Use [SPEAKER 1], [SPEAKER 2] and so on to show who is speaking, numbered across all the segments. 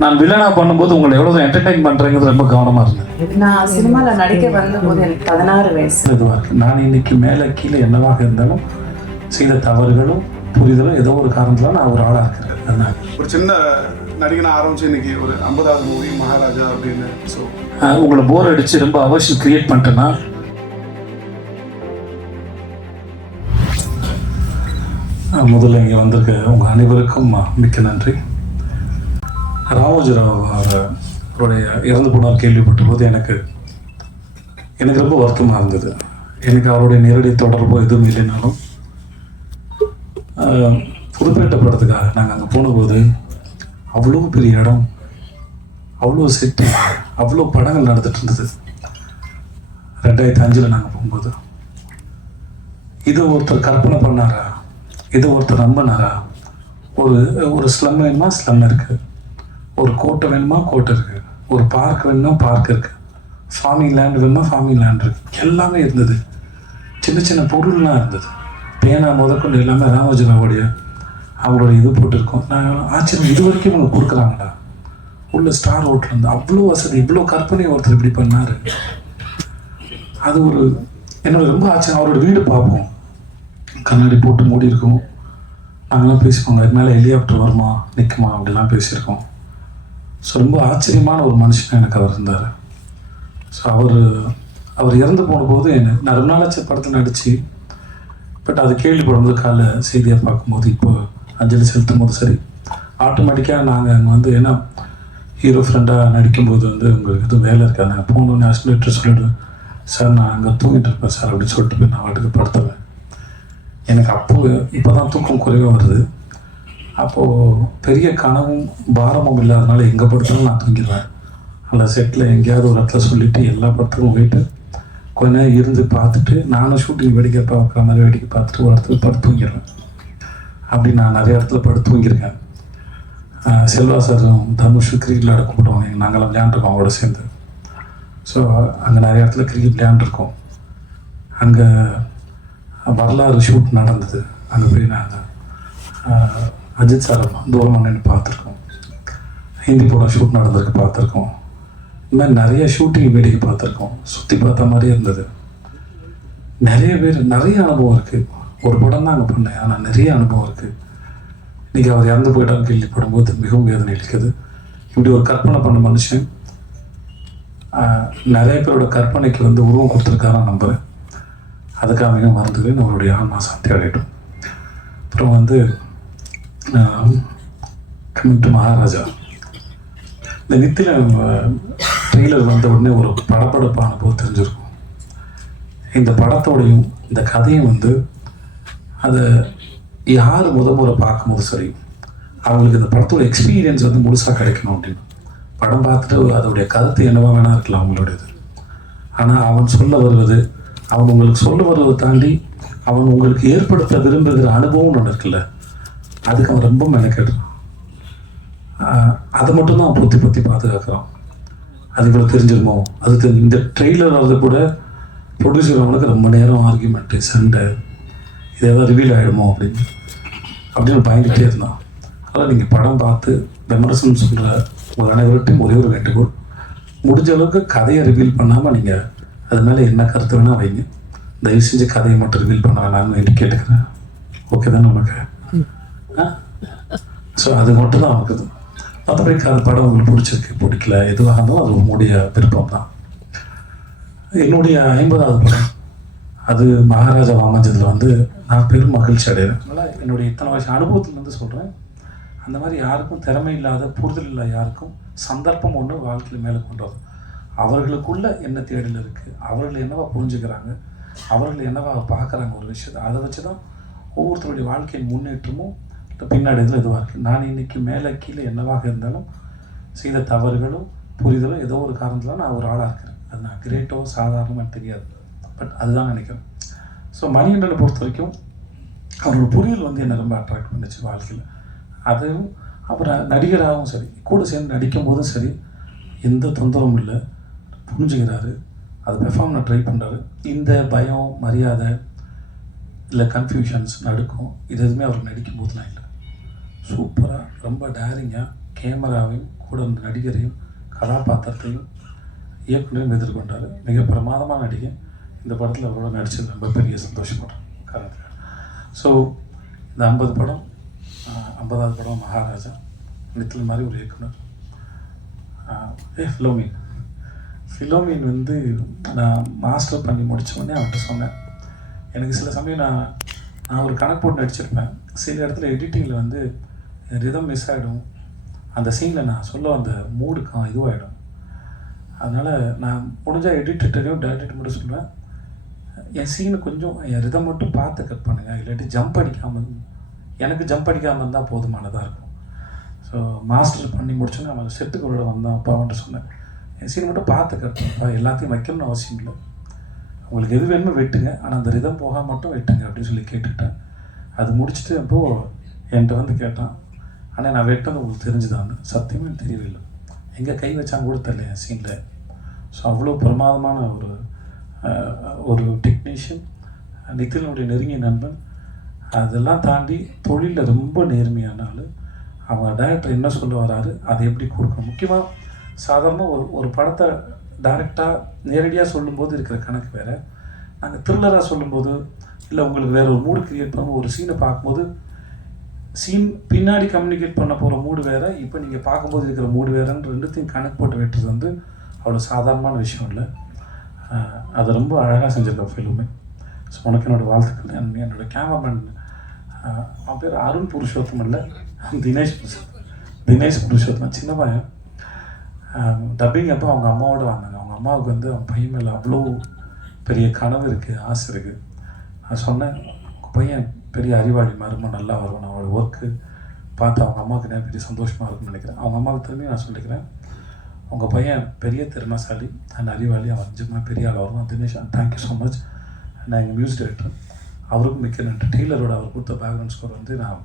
[SPEAKER 1] நான் வில்லனா பண்ணும்போது உங்களை எவ்வளவு என்டர்டைன் பண்றேங்கிறது ரொம்ப கவனமா இருந்தேன்
[SPEAKER 2] நான் சினிமால நடிக்க வந்தபோது எனக்கு பதினாறு வயசு.
[SPEAKER 1] இதுவா நான் இன்னைக்கு மேலே கீழே என்னவாக இருந்தாலும் செய்த தவறுகளும் புரிதலும் ஏதோ ஒரு காரணத்துல நான் ஒரு ஆளா இருக்கிறேன். அதனால.
[SPEAKER 3] ஒரு சின்ன நடிகனை ஆரம்பிச்சு இன்னைக்கு ஒரு ஐம்பதாவது மூவி மகாராஜா அப்படின்னு. ஸோ
[SPEAKER 1] உங்களை போர் அடிச்சு ரொம்ப அவசியம் கிரியேட் பண்ணிட்டேன்னா? முதல்ல இங்கே வந்திருக்க உங்கள் அனைவருக்கும் மிக்க நன்றி. ராமோஜிராவ் அவருடைய இறந்து போனால் கேள்விப்பட்ட போது எனக்கு எனக்கு ரொம்ப வருத்தமாக இருந்தது. எனக்கு அவருடைய நேரடி தொடர்போ எதுவும் இல்லைனாலும் புதுப்பேட்டை படத்துக்காக நாங்கள் அங்கே போனபோது அவ்வளோ பெரிய இடம் அவ்வளோ செட்டு அவ்வளோ படங்கள் நடந்துட்டு இருந்தது. ரெண்டாயிரத்தி அஞ்சில் நாங்கள் போகும்போது. இது ஒருத்தர் கற்பனை பண்ணாரா? இது ஒருத்தர் நம்பினாரா? ஒரு ஒரு ஸ்லம் வேணுமா? ஸ்லம் இருக்குது ஒரு கோட்டை வேணுமா? கோட்டை இருக்கு. ஒரு பார்க் வேணுமா? பார்க் இருக்கு. ஃபார்மிங் லேண்ட் வேணுமா? ஃபார்மிங் லேண்ட் இருக்கு. எல்லாமே இருந்தது. சின்ன சின்ன பொருள்லாம் இருந்தது. பேனா முதற்கொண்டு எல்லாமே ராமஜனாவுடைய அவங்களோட இது போட்டிருக்கோம். நான் ஆச்சரியம். இது வரைக்கும் இவங்க கொடுக்குறாங்கடா. உள்ள ஸ்டார் ஹோட்டல் இருந்து அவ்வளோ வசதி இவ்வளோ கற்பனை ஒருத்தர் இப்படி பண்ணார். அது ஒரு என்னோட ரொம்ப ஆச்சரியம். அவரோட வீடு பார்ப்போம். கண்ணாடி போட்டு மூடி இருக்கும் நாங்களாம் பேசிப்போங்க மேலே ஹெலிகாப்டர் வருமா? நிற்குமா அப்படிலாம் பேசியிருக்கோம். ஸோ ரொம்ப ஆச்சரியமான ஒரு மனுஷன் எனக்கு அவர் இருந்தார். ஸோ அவர் அவர் இறந்து போன போது நான் ரொம்ப நாளாச்சு படத்தில் நடித்து பட் அது கேள்விப்படும்போது காலைல செய்தியாக பார்க்கும்போது இப்போ அஞ்சலி செலுத்தும் போது சரி ஆட்டோமேட்டிக்காக நாங்கள் அங்கே வந்து ஏன்னா ஹீரோ ஃப்ரெண்டாக நடிக்கும்போது வந்து உங்களுக்கு எதுவும் வேலை இருக்காது நான் போகணுன்னு ஆஸ்பிரேட்டர் சொல்லிவிடுவேன் சார் நான் அங்கே தூங்கிட்டு இருப்பேன் சார் அப்படின்னு சொல்லிட்டு போய் நான் வாட்டுக்கு படுத்துவேன் எனக்கு அப்போது இப்போ தான் தூக்கம் குறைவாக வருது. அப்போது பெரிய கனவும் பாரமும் இல்லாதனால எங்கே படுத்தாலும் நான் தூங்கிடுவேன். அந்த செட்டில் எங்கேயாவது ஒரு இடத்துல சொல்லிவிட்டு எல்லா படத்துக்கும் போயிட்டு கொஞ்ச நேரம் இருந்து பார்த்துட்டு நானும் ஷூட்டிங் வேடிக்கை பார்க்குற மாதிரி வேடிக்கை பார்த்துட்டு ஒரு இடத்துல படுத்து தூங்கிடுவேன். அப்படி நான் நிறைய இடத்துல படுத்து தூங்கியிருக்கேன். செல்வா சாரும் தனுஷ் கிரிக்கெட் விளையாட கூப்பிடுவாங்க. நாங்களாம் விளையாண்டுருக்கோம் அவங்களோட சேர்ந்து. ஸோ அங்கே நிறைய இடத்துல கிரிக்கெட் விளையாண்டுருக்கோம். அங்கே வரலாறு ஷூட் நடந்தது. அங்கே போய் நாங்கள் அஜித் சார் தூரமாக நின்று பார்த்துருக்கோம். ஹிந்தி படம் ஷூட் நடந்திருக்கு பார்த்துருக்கோம். இந்த மாதிரி நிறைய ஷூட்டிங் வேடிக்கை பார்த்துருக்கோம். சுற்றி பார்த்த மாதிரியே இருந்தது. நிறைய பேர் நிறைய அனுபவம் இருக்குது ஒரு படம் தான் அங்கே பண்ணேன். ஆனால் நிறைய அனுபவம் இருக்குது இன்றைக்கி அவர் இறந்து போயிட்டான்னு கேள்விப்படும்போது மிகவும் வேதனை அளிக்குது. இப்படி ஒரு கற்பனை பண்ண மனுஷன் நிறைய பேரோட கற்பனைக்கு வந்து உருவம் கொடுத்துருக்காரான்னு நம்புகிறேன் அதுக்காக மிக மறந்துக்கிறேன் அவருடைய ஆன்மா சாந்தி அடையட்டும். அப்புறம் வந்து கமிங் டு மகாராஜா. இந்த நித்தில ட்ரெய்லர் வந்த உடனே ஒரு படப்படப்பான போது தெரிஞ்சிருக்கும். இந்த படத்தோடையும் இந்த கதையும் வந்து அதை யார் முத முறை பார்க்கும்போது சரி அவங்களுக்கு இந்த படத்தோட எக்ஸ்பீரியன்ஸ் வந்து முழுசாக கிடைக்கணும் அப்படின்னு. படம் பார்த்துட்டு அதோடைய கருத்து என்னவா வேணா இருக்கலாம் அவங்களுடையது. ஆனால் அவன் சொல்ல வருவது அவன் உங்களுக்கு சொல்ல வருவதை தாண்டி அவன் உங்களுக்கு ஏற்படுத்த விரும்புகிற அனுபவம் ஒன்று இருக்குல்ல. அதுக்கு அவன் ரொம்ப மெனக்கெடுறான் அதை மட்டும் தான் பொத்தி பொத்தி பாதுகாக்கிறான். அது கூட தெரிஞ்சிருமோ? அது இந்த ட்ரெய்லர் வர்றது கூட ப்ரொடியூசர் அவனுக்கு ரொம்ப நேரம் ஆர்கியூமெண்ட்டு சண்டை இது ஏதாவது ரிவீல் ஆகிடுமோ அப்படின்னு. அப்படின்னு பயந்துகிட்டே இருந்தான். அதனால் நீங்கள் படம் பார்த்து விமர்சனம் சொல்கிற ஒரு அனைவர்கிட்டையும் ஒரே ஒரு வேண்டுகோள். முடிஞ்ச அளவுக்கு கதையை ரிவீல் பண்ணாமல் நீங்கள் அது மேலே என்ன கருத்து வேணால் வைங்க. தயவு செஞ்சு கதையை மட்டும் ரிவீல் பண்ண வேணாம்னு வேண்டி கேட்டுக்கிறேன். ஓகே தான் நமக்கு ஸோ அது மட்டும் தான் இருக்குது மற்றபடி அது படம் உங்களுக்கு பிடிச்சிருக்கு பிடிக்கல எதுவாக இருந்தாலும் அது உங்களுடைய விருப்பம் தான் என்னுடைய ஐம்பதாவது படம் அது மகாராஜா அமைஞ்சதில் வந்து நான் பெரும் மகிழ்ச்சி அடைகிறேன். அதனால் என்னுடைய இத்தனை வருஷம் அனுபவத்துலேருந்து சொல்கிறேன் அந்த மாதிரி யாருக்கும் திறமை இல்லாத புரிதல் இல்லாத யாருக்கும் சந்தர்ப்பம் ஒன்று வாழ்க்கையில் மேலே கொண்டு வரும் அவர்களுக்குள்ள என்ன தேடல் இருக்குது அவர்கள் என்னவா புரிஞ்சுக்கிறாங்க அவர்கள் என்னவா பார்க்குறாங்க ஒரு விஷயத்தை அதை வச்சு தான் ஒவ்வொருத்தருடைய வாழ்க்கையின் முன்னேற்றமும் பின்னாடி இதில் இதுவாக இருக்குது நான் இன்றைக்கி மேலே கீழே என்னவாக இருந்தாலும் செய்த தவறுகளும் புரிதலும் ஏதோ ஒரு காரணத்தில் நான் ஒரு ஆளாக இருக்கிறேன். அது நான் கிரேட்டோ சாதாரணமாக தெரியாது. பட் அதுதான் நினைக்கிறேன். ஸோ மணிகண்டனை பொறுத்த வரைக்கும் அவரோட புரியல் வந்து என்னை ரொம்ப அட்ராக்ட் பண்ணுச்சு வாழ்க்கையில். அதுவும் அப்புறம் நடிகராகவும் சரி கூட சேர்ந்து நடிக்கும் போதும் சரி எந்த தொந்தரவும் இல்லை. புரிஞ்சுக்கிறாரு. அதை பெர்ஃபார்ம் நான் ட்ரை பண்ணுறாரு இந்த பயம் மரியாதை இல்லை கன்ஃபியூஷன்ஸ் நடுக்கும் இது எதுவுமே அவர் நடிக்கும் போதுலாம் இல்லை. சூப்பராக ரொம்ப டேரிங்காக கேமராவையும் கூட இருந்த நடிகரையும் கதாபாத்திரத்தையும் இயக்குனரையும் எதிர்கொண்டார். மிக பிரமாதமான நடிகை. இந்த படத்தில் அவரோட நடிச்சது ரொம்ப பெரிய சந்தோஷப்படுறேன் காரணத்துக்காக ஸோ இந்த ஐம்பது படம் ஐம்பதாவது படம் மகாராஜா நித்தில் மாதிரி ஒரு இயக்குனர். ஏ ஃபிலோமின். ஃபிலோமின் வந்து நான் மாஸ்டர் பண்ணி முடித்த உடனே அவன்கிட்ட சொன்னேன். எனக்கு சில சமயம் நான் நான் ஒரு கணக்கு போட்டு நடிச்சிருப்பேன். சில இடத்துல எடிட்டிங்கில் வந்து ரிதம் மிஸ் ஆகிடும் அந்த சீனில் நான் சொல்ல அந்த மூடுக்கும் இதுவாகிடும் அதனால் நான் முடிஞ்சால் எடிட்டர்கிட்டயோ டேரக்டர் மட்டும் சொல்லுவேன் என் சீனை கொஞ்சம் என் ரிதம் மட்டும் பார்த்து கட் பண்ணுங்கள் இல்லாட்டி ஜம்ப் அடிக்காமல் எனக்கு ஜம்ப் அடிக்காமல் இருந்தால் போதுமானதாக இருக்கும். ஸோ மாஸ்டர் பண்ணி முடிச்சோன்னே அவன் செத்துக்கு உள்ள வந்தான் அப்பாவன்ட்டு சொன்னேன் என் சீன் மட்டும் பார்த்து கட் எல்லாத்தையும் வைக்கணும்னு அவசியம் இல்லை. உங்களுக்கு எது வேணுமோ வெட்டுங்க. ஆனால் அந்த ரிதம் போக மட்டும் வெட்டுங்க அப்படின்னு சொல்லி கேட்டுக்கிட்டேன். அது முடிச்சுட்டு அப்போது என்கிட்ட வந்து கேட்டான். ஆனால் நான் வெட்டது உங்களுக்கு தெரிஞ்சுதான். சத்தியமாக தெரியவில்லை. எங்கே கை வச்சாங்க கூட தெரியல என் சீனில் ஸோ அவ்வளோ பிரமாதமான ஒரு ஒரு டெக்னீஷியன் நித்தினுடைய நெருங்கிய நண்பன். அதெல்லாம் தாண்டி தொழிலில் ரொம்ப நேர்மையான ஆள். அவங்க டேரக்டர் என்ன சொல்ல வராரு அதை எப்படி கொடுக்கணும்? முக்கியமாக சாதாரணமாக ஒரு ஒரு படத்தை டைரெக்டாக நேரடியாக சொல்லும்போது இருக்கிற கணக்கு வேறு. நாங்கள் த்ரில்லராக சொல்லும்போது இல்லை உங்களுக்கு வேறு ஒரு மூடு கிரியேட் பண்ண ஒரு சீனை பார்க்கும்போது சீன் பின்னாடி கம்யூனிகேட் பண்ண போகிற மூடு வேறு இப்போ நீங்கள் பார்க்கும்போது இருக்கிற மூடு வேறுன்னு ரெண்டுத்தையும் கணக்கு போட்டு வெட்டுறது வந்து அவ்வளோ சாதாரணமான விஷயம் இல்லை. அது ரொம்ப அழகாக செஞ்சிருக்க ஃபிலிமே ஸோ உனக்கு என்னோடய வாழ்த்துக்கள். என் என்னோட கேமராமேன் அவன் பேர் அருண் புருஷோத்தம் இல்லை தினேஷ் தினேஷ் புருஷோத்தம் சின்ன பையன். டப்பிங் அப்போ அவங்க அம்மாவோட வந்தாங்க. அவங்க அம்மாவுக்கு வந்து அவன் பையன் மேலே அவ்வளோ பெரிய கனவு இருக்குது ஆசை இருக்குது நான் சொன்னேன் உங்கள் பையன் பெரிய அறிவாளி மாதிரி ரொம்ப நல்லா வரும் அவனோட ஒர்க்கு பார்த்து அவங்க அம்மாவுக்கு நான் பெரிய சந்தோஷமாக இருக்கும்னு நினைக்கிறேன். அவங்க அம்மாவுக்கு திரும்பி நான் சொல்லிக்கிறேன். உங்கள் பையன் பெரிய திறமைசாலி அண்ட் அறிவாளி அவன் நிஜமாக பெரிய ஆள் வருவான். தினேஷ் தேங்க்யூ ஸோ மச் நான் எங்கள் மியூசிக் டைரக்டர் அவருக்கும் மிக்க நன்றி. டெய்லரோட அவர் கொடுத்த பேக்ரவுண்ட் ஸ்கோர் வந்து நான்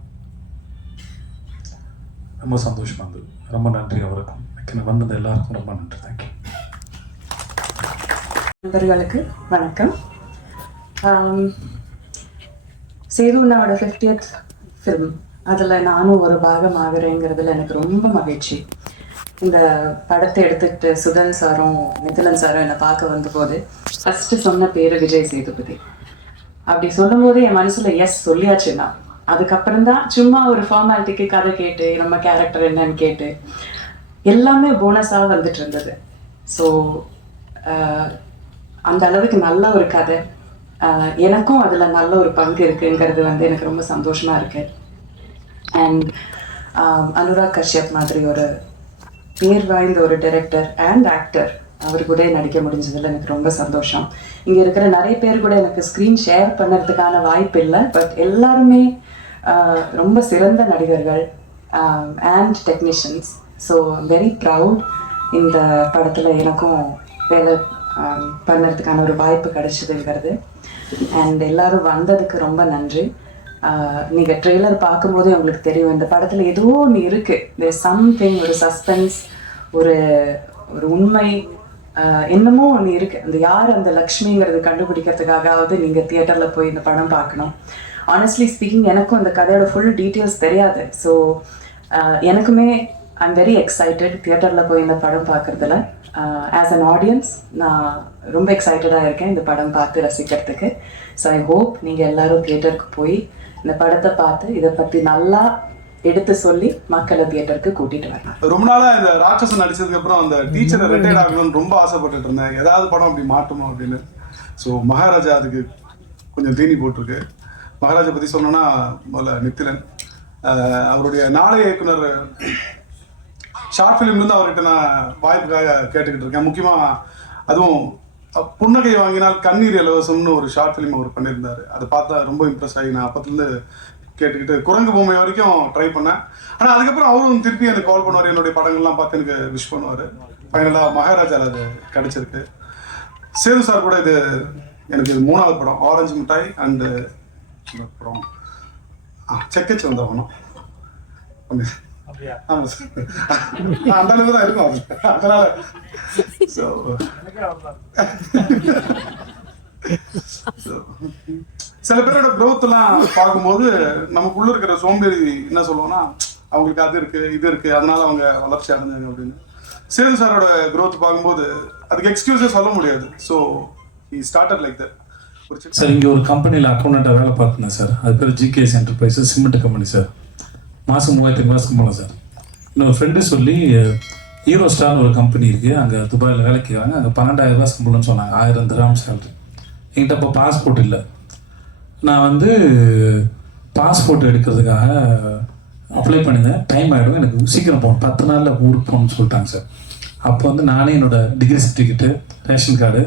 [SPEAKER 1] ரொம்ப சந்தோஷமாக இருந்தது. ரொம்ப நன்றி அவருக்கும். மிக்க வந்தது எல்லாருக்கும் ரொம்ப நன்றி. தேங்க்யூ
[SPEAKER 2] நண்பர்களுக்கு வணக்கம். ஆம், சேதுனாவோட ஃபிஃப்டியத் ஃபிலிம் அதில் நானும் ஒரு பாகம் ஆகுறேங்கிறதுல எனக்கு ரொம்ப மகிழ்ச்சி. இந்த படத்தை எடுத்துக்கிட்டு சுதன் சாரும் மிதிலன் சாரும் என்னை பார்க்க வந்தபோது ஃபஸ்ட்டு சொன்ன பேர் விஜய் சேதுபதி. அப்படி சொல்லும்போது என் மனசில் எஸ் சொல்லியாச்சுன்னா அதுக்கப்புறம் தான் சும்மா ஒரு ஃபார்மாலிட்டிக்கு கதை கேட்டு நம்ம கேரக்டர் என்னன்னு கேட்டு எல்லாமே போனஸாக வந்துட்டு இருந்தது. ஸோ அந்த அளவுக்கு நல்ல ஒரு கதை. எனக்கும் அதில் நல்ல ஒரு பங்கு இருக்குங்கிறது வந்து எனக்கு ரொம்ப சந்தோஷமாக இருக்கு. அண்ட் அனுராக் கஷ்யப் மாதிரி ஒரு பேர் வாய்ந்த ஒரு டைரக்டர் அண்ட் ஆக்டர் அவர் கூட நடிக்க முடிஞ்சதில் எனக்கு ரொம்ப சந்தோஷம். இங்கே இருக்கிற நிறைய பேர் கூட எனக்கு ஸ்க்ரீன் ஷேர் பண்ணுறதுக்கான வாய்ப்பு இல்லை பட் எல்லாருமே ரொம்ப சிறந்த நடிகர்கள் and technicians so very proud இந்த படத்தில் எனக்கும் வேலை பண்ணுறதுக்கான ஒரு வாய்ப்பு கிடைச்சதுங்கிறது. அண்ட் எல்லாரும் வந்ததுக்கு ரொம்ப நன்றி. நீங்கள் ட்ரெய்லர் பார்க்கும்போதே உங்களுக்கு தெரியும் இந்த படத்தில் ஏதோ ஒன்று இருக்கு. சம்திங் ஒரு சஸ்பென்ஸ் ஒரு ஒரு உண்மை என்னமோ ஒன்று இருக்குது அந்த யார் அந்த லக்ஷ்மிங்கிறது கண்டுபிடிக்கிறதுக்காகவாவது நீங்கள் தியேட்டரில் போய் இந்த படம் பார்க்கணும். ஆனஸ்ட்லி ஸ்பீக்கிங் எனக்கும் அந்த கதையோட ஃபுல் டீட்டெயில்ஸ் தெரியாது. ஸோ எனக்குமே ஐம் வெரி எக்ஸைட்டட் தியேட்டரில் போய் இந்த படம் பார்க்குறதுல. ஆஸ் அன் ஆடியன்ஸ் நான் ரொம்ப எக்ஸைட்டடாக இருக்கேன் இந்த படம் பார்த்து ரசிக்கிறதுக்கு. ஸோ ஐ ஹோப் நீங்கள் எல்லாரும் தியேட்டருக்கு போய் இந்த படத்தை பார்த்து இதை பற்றி நல்லா எடுத்து சொல்லி மக்களை தியேட்டருக்கு கூட்டிகிட்டு வரலாம்.
[SPEAKER 3] ரொம்ப நாளா இந்த ராட்சசன் நடிச்சதுக்கு அப்புறம் அந்த டீச்சரை ரிட்டையர்ட் ஆகணும்னு ரொம்ப ஆசைப்பட்டுட்டு இருந்தேன். ஏதாவது படம் அப்படி மாட்டுமோ அப்படின்னு. ஸோ மகாராஜா அதுக்கு கொஞ்சம் தீனி போட்டிருக்கு. மகாராஜா பத்தி சொன்னோன்னா முதல்ல நித்திலன். ஆஹ் அவருடைய நாளைய இயக்குனர் ஷார்ட் ஃபிலிம்லேருந்து அவர்கிட்ட நான் வாய்ப்புக்காக கேட்டுக்கிட்டு இருக்கேன். முக்கியமாக அதுவும் புன்னகை வாங்கினால் கண்ணீர் இலவசம்னு ஒரு ஷார்ட் ஃபிலிம் அவர் பண்ணியிருந்தாரு. அதை பார்த்தா ரொம்ப இம்ப்ரெஸ் ஆகி நான் அப்பத்துலேருந்து கேட்டுக்கிட்டு குரங்கு பொம்மை வரைக்கும் ட்ரை பண்ணேன். ஆனால் அதுக்கப்புறம் அவரும் திருப்பி எனக்கு கால் பண்ணுவார். என்னுடைய படங்கள்லாம் பார்த்து எனக்கு விஷ் பண்ணுவார். ஃபைனலாக மகாராஜாவில் அது கிடச்சிருக்கு. சேது சார் கூட இது எனக்கு இது மூணாவது படம். ஆரஞ்சு மிட்டாய் அண்டு அப்புறம் செக்கச்சு வந்த படம் ஆமாம் சார் அந்த அளவுக்கு தான் இருக்கும் அது அதனால ஸோ சில பேரோட growth எல்லாம் பார்க்கும்போது நமக்குள்ள இருக்கிற சோம்பேறி என்ன சொல்லுவோம்னா அவங்களுக்கு அது இருக்கு இது இருக்கு அதனால அவங்க வளர்ச்சி அடைஞ்சாங்க அப்படின்னு. சேது சாரோட growth பார்க்கும்போது அதுக்கு எக்ஸ்கியூஸே சொல்ல முடியாது. So he started like that
[SPEAKER 1] sir இங்கே ஒரு கம்பெனியில் அக்கௌண்ட்டாக வேலை பார்த்துனேன் சார் அது பேர் GKS enterprises cement company sir மாதம் மூவாயிரத்தி ஐநூறு சம்பளம் சார். இன்னொரு ஃப்ரெண்டு சொல்லி ஹீரோ ஸ்டார்னு ஒரு கம்பெனி இருக்குது அங்கே துபாயில் வேலைக்கு வாங்க அங்கே பன்னெண்டாயிரம் ரூபா சம்பளம்னு சொன்னாங்க. ஆயிரம் திராம் சேலரி என்கிட்ட அப்போ பாஸ்போர்ட் இல்லை. நான் வந்து பாஸ்போர்ட் எடுக்கிறதுக்காக அப்ளை பண்ணியிருந்தேன். டைம் ஆகிடும் எனக்கு சீக்கிரம் போகணும். பத்து நாளில் ஊருக்கு போகணும்னு சொல்லிட்டாங்க சார். அப்போ வந்து நானே என்னோடய degree certificate ration card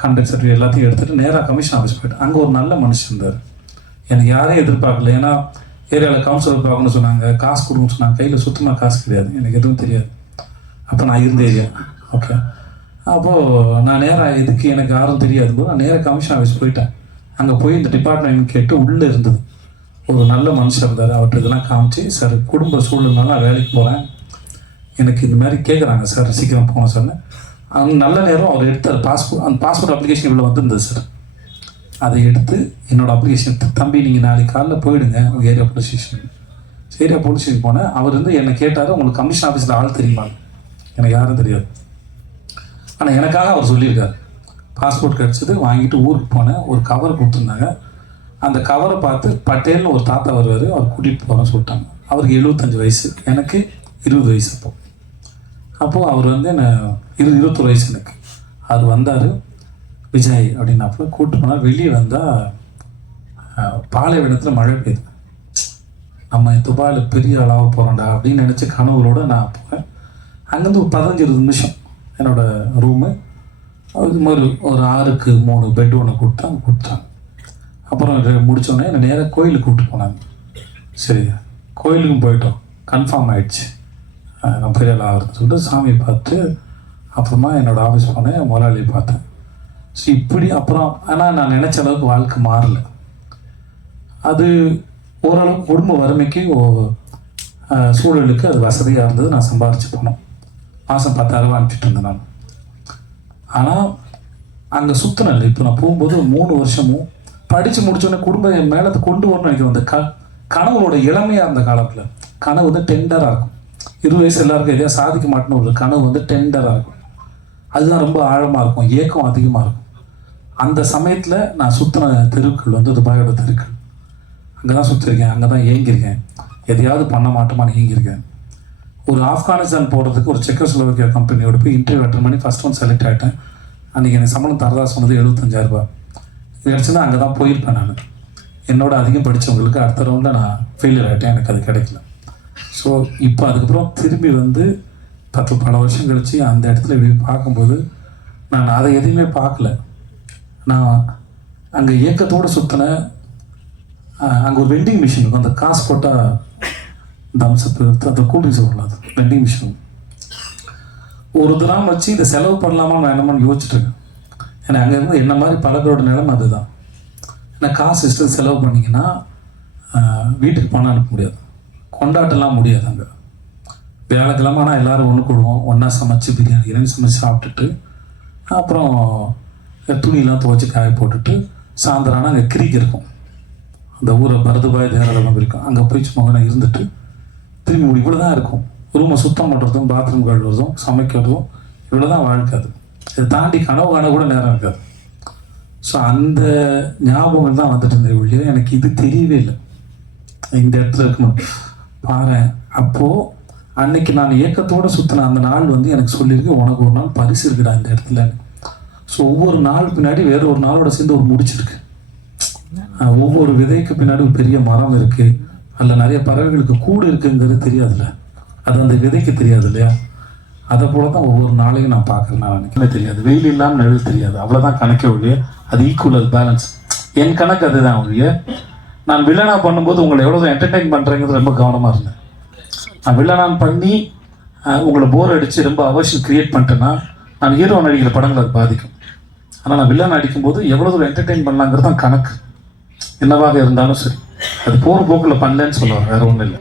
[SPEAKER 1] contact certificate எல்லாத்தையும் எடுத்துகிட்டு நேராக கமிஷன் ஆஃபீஸ் போயிட்டேன் அங்கே ஒரு நல்ல மனுஷன் இருந்தார். எனக்கு யாரையும் எதிர்பார்க்கல. ஏன்னா ஏரியாவில் கவுன்சிலர் பார்க்கணும்னு சொன்னாங்க. காசு கொடுங்கன்னு சொன்னாங்க. கையில் சுத்தமாக காசு கிடையாது. எனக்கு எதுவும் தெரியாது. அப்போ நான் இருந்த ஏரியா. ஓகே அப்போது நான் நேராக எதுக்கு எனக்கு யாரும் தெரியாது. போது நான் நேராக கமிஷன் ஆஃபீஸ் போயிட்டேன். அங்கே போய் இந்த டிபார்ட்மெண்ட் கேட்டு உள்ளே இருந்தது. ஒரு நல்ல மனுஷன் இருந்தார். அவர்கிட்ட இதெல்லாம் காமிச்சு சார் குடும்ப சூழ்நிலை நான் வேலைக்கு போகிறேன் எனக்கு இந்த மாதிரி கேட்குறாங்க சார். சீக்கிரம் போகணும் சார் அந்த நல்ல நேரம் அவர் எடுத்தார். பாஸ்போர்ட் அந்த பாஸ்போர்ட் அப்ளிகேஷன் இவ்வளோ வந்திருந்தது சார். அதை எடுத்து என்னோடய அப்ளிகேஷன் தம்பி நீங்கள் நாளைக்கு காலைல போயிடுங்க உங்கள் area police station area police station போனேன். அவர் வந்து என்னை கேட்டார் உங்களுக்கு கமிஷன் ஆஃபீஸில் ஆள் தெரியுமா? எனக்கு யாரும் தெரியாது. ஆனால் எனக்காக அவர் சொல்லியிருக்காரு. பாஸ்போர்ட் கிடச்சிது வாங்கிட்டு ஊருக்கு போனேன். ஒரு கவர் கொடுத்துருந்தாங்க. அந்த கவரை பார்த்து பட்டேல்னு ஒரு தாத்தா வருவார். அவர் கூட்டிகிட்டு போகிறேன்னு சொல்லிட்டாங்க. அவருக்கு எழுபத்தஞ்சு வயசு. எனக்கு இருபது வயசு அப்போது அப்போது அவர் வந்து என்ன இரு இருபத்தொரு வயசு எனக்கு. அது வந்தார். விஜய் அப்படின்னாப்புல கூட்டு போனால் வெளியே வந்தால் பாலைவனத்தில் மழை பெய்யுது. நம்ம துபாயில் பெரிய அளவாக போகிறோம்டா அப்படின்னு நினச்சி கனவுகளோடு நான் போகிறேன் அங்கேருந்து ஒரு பதினஞ்சு இருபது நிமிஷம் என்னோட ரூமு அது மாதிரி ஒரு ஆறுக்கு மூணு பெட் ஒன்று கொடுத்தாங்க கொடுத்தாங்க அப்புறம் முடித்தோடனே என்னை நேராக கோயிலுக்கு கூப்பிட்டு போனாங்க. சரி கோயிலுக்கும் போயிட்டோம். கன்ஃபார்ம் ஆகிடுச்சு நான் பெரிய ஆள் ஆகிறதுன்னு சொல்லிட்டு சாமி பார்த்து அப்புறமா என்னோட ஆஃபீஸ் போனேன் முதலாளி பார்த்தேன். ஸோ இப்படி அப்புறம் ஆனால் நான் நினச்ச அளவுக்கு வாழ்க்கை மாறல. அது ஓரளவுக்கு குடும்ப வறுமைக்கு ஓ- சூழலுக்கு அது வசதியாக இருந்தது. நான் சம்பாரிச்சு போனோம் மாதம் பத்தாயிரரூபா அனுப்பிச்சிட்டு இருந்தேன் நான். ஆனால் அங்கே சுற்றினல இப்போ நான் போகும்போது மூணு வருஷமும் படித்து முடிச்சோடனே குடும்ப மேலே கொண்டு வரணும்னு நினைக்கிறேன் அந்த க கனவுகளோட இளமையாக இருந்த காலத்தில் கனவு வந்து டெண்டராக இருக்கும். இருபது வயசு எல்லாருக்கும் எதையா சாதிக்க மாட்டேன்னு ஒரு கனவு வந்து டெண்டராக இருக்கும். அதுதான் ரொம்ப ஆழமாக இருக்கும். ஏக்கம் அதிகமாக இருக்கும். அந்த சமயத்தில் நான் சுற்றின தெருக்கள் வந்து துபாயோட தெருக்கள் அங்கே தான் சுற்றிருக்கேன் அங்கே தான் ஏங்கியிருக்கேன். எதையாவது பண்ண மாட்டோமான்னு ஏங்கியிருக்கேன். ஒரு ஆப்கானிஸ்தான் போகிறதுக்கு ஒரு செக்கோஸ்லோவாக்கியா கம்பெனியோட போய் இன்டர்வியூ அட்டன் பண்ணி ஃபஸ்ட் ஒன் செலக்ட் ஆகிட்டேன் அன்றைக்கி எனக்கு சம்பளம் தரதா சொன்னது 75000 ரூபாய். கிடச்சுன்னா அங்கே தான் போயிருப்பேன் நான். என்னோட அதிகம் படித்தவங்களுக்கு அடுத்த ரவுண்டில் நான் ஃபெயிலியர் ஆகிட்டேன் எனக்கு அது கிடைக்கல. ஸோ இப்போ அதுக்கப்புறம் திரும்பி வந்து பத்து பல வருஷம் கழித்து அந்த இடத்துல இப்படி பார்க்கும்போது நான் அதை எதையுமே பார்க்கல. நான் அங்கே இயக்கத்தோடு சுற்றின அங்கே ஒரு வெண்டிங் மிஷின் இருக்கும் அந்த காசு போட்டால் இந்த அம்சத்து அந்த கூல்ட்ரிங்ஸ் வரலாம் அது வெண்டிங் மிஷின் ஒரு தினம் வச்சு இதை செலவு பண்ணலாமா நான் என்னமான்னு யோசிச்சுட்டு ஏன்னா அங்கே இருந்து என்ன மாதிரி பல பேரோட நிலைமை அதுதான். ஏன்னா காசு இஷ்டம் செலவு பண்ணிங்கன்னா வீட்டுக்கு பணம் அனுப்ப முடியாது. கொண்டாட்டலாம் முடியாது அங்கே. வியாழக்கிழமை ஆனால் எல்லாரும் ஒன்று கூடுவோம். ஒன்றா சமைச்சு பிரியாணி கிரியாணி சமைச்சு சாப்பிட்டுட்டு அப்புறம் துணியெல்லாம் துவைச்சி காய போட்டுட்டு சாயந்தரம் ஆனால் அங்கே கிரிக் இருக்கும். அந்த ஊரை பரதுபாய் தேரதெல்லாம் இருக்கும். அங்கே போய் சும்மா இருந்துட்டு திரும்பி முடி இவ்வளோ தான் இருக்கும். ரூமை சுத்தம் பண்ணுறதும் பாத்ரூம் கழுவுறதும் சமைக்கிறதும் இவ்வளோ தான் வாழ்க்கை அது. இதை தாண்டி கனவு காண கூட நேரம் இருக்காது. ஸோ அந்த ஞாபகங்கள் தான் வந்துட்டு இருந்தது ஒழிய எனக்கு இது தெரியவே இல்லை. இந்த இடத்துல இருக்கணும் பாரு அப்போது அன்னைக்கு நான் ஏக்கத்தோடு சுற்றின அந்த நாள் வந்து எனக்கு சொல்லியிருக்கு உனக்கு ஒரு நாள் பரிசு இருக்குடா இந்த இடத்துல. ஸோ ஒவ்வொரு நாள் பின்னாடி வேற ஒரு நாளோட சேர்ந்து ஒரு முடிச்சிருக்கு. ஒவ்வொரு விதைக்கு பின்னாடி ஒரு பெரிய மரம் இருக்கு. அதில் நிறைய பறவைகளுக்கு கூடு இருக்குங்கிறது தெரியாதுல்ல. அது அந்த விதைக்கு தெரியாது இல்லையா? அதை போல தான் ஒவ்வொரு நாளையும் நான் பார்க்குறேன் நான் எனக்குமே தெரியாது. வெயில் இல்லாமல் நிழல் தெரியாது. அவ்வளோதான் கணக்கே ஒழிய அது ஈக்குவல் பேலன்ஸ் என் கணக்கு அதுதான் ஒழிய நான் வில்லனா பண்ணும்போது உங்களை எவ்வளோ என்டர்டைன் பண்ணுறேங்கிறது ரொம்ப கவனமாக இருந்தேன் நான் வில்லனான் பண்ணி உங்களை போர் அடித்து ரொம்ப அவசியம் கிரியேட் பண்ணிட்டேன்னா நான் ஹீரோ நடிக்கிற படங்கள் அது பாதிக்கும். ஆனால் நான் வில்லன் அடிக்கும்போது எவ்வளோ தூரம் என்டர்டெயின் பண்ணலாங்கிறது தான் கணக்கு. என்னவாக இருந்தாலும் சரி. அது போகிற போக்கில் பண்ணலன்னு சொல்லுவாங்க வேறு ஒன்றும் இல்லை.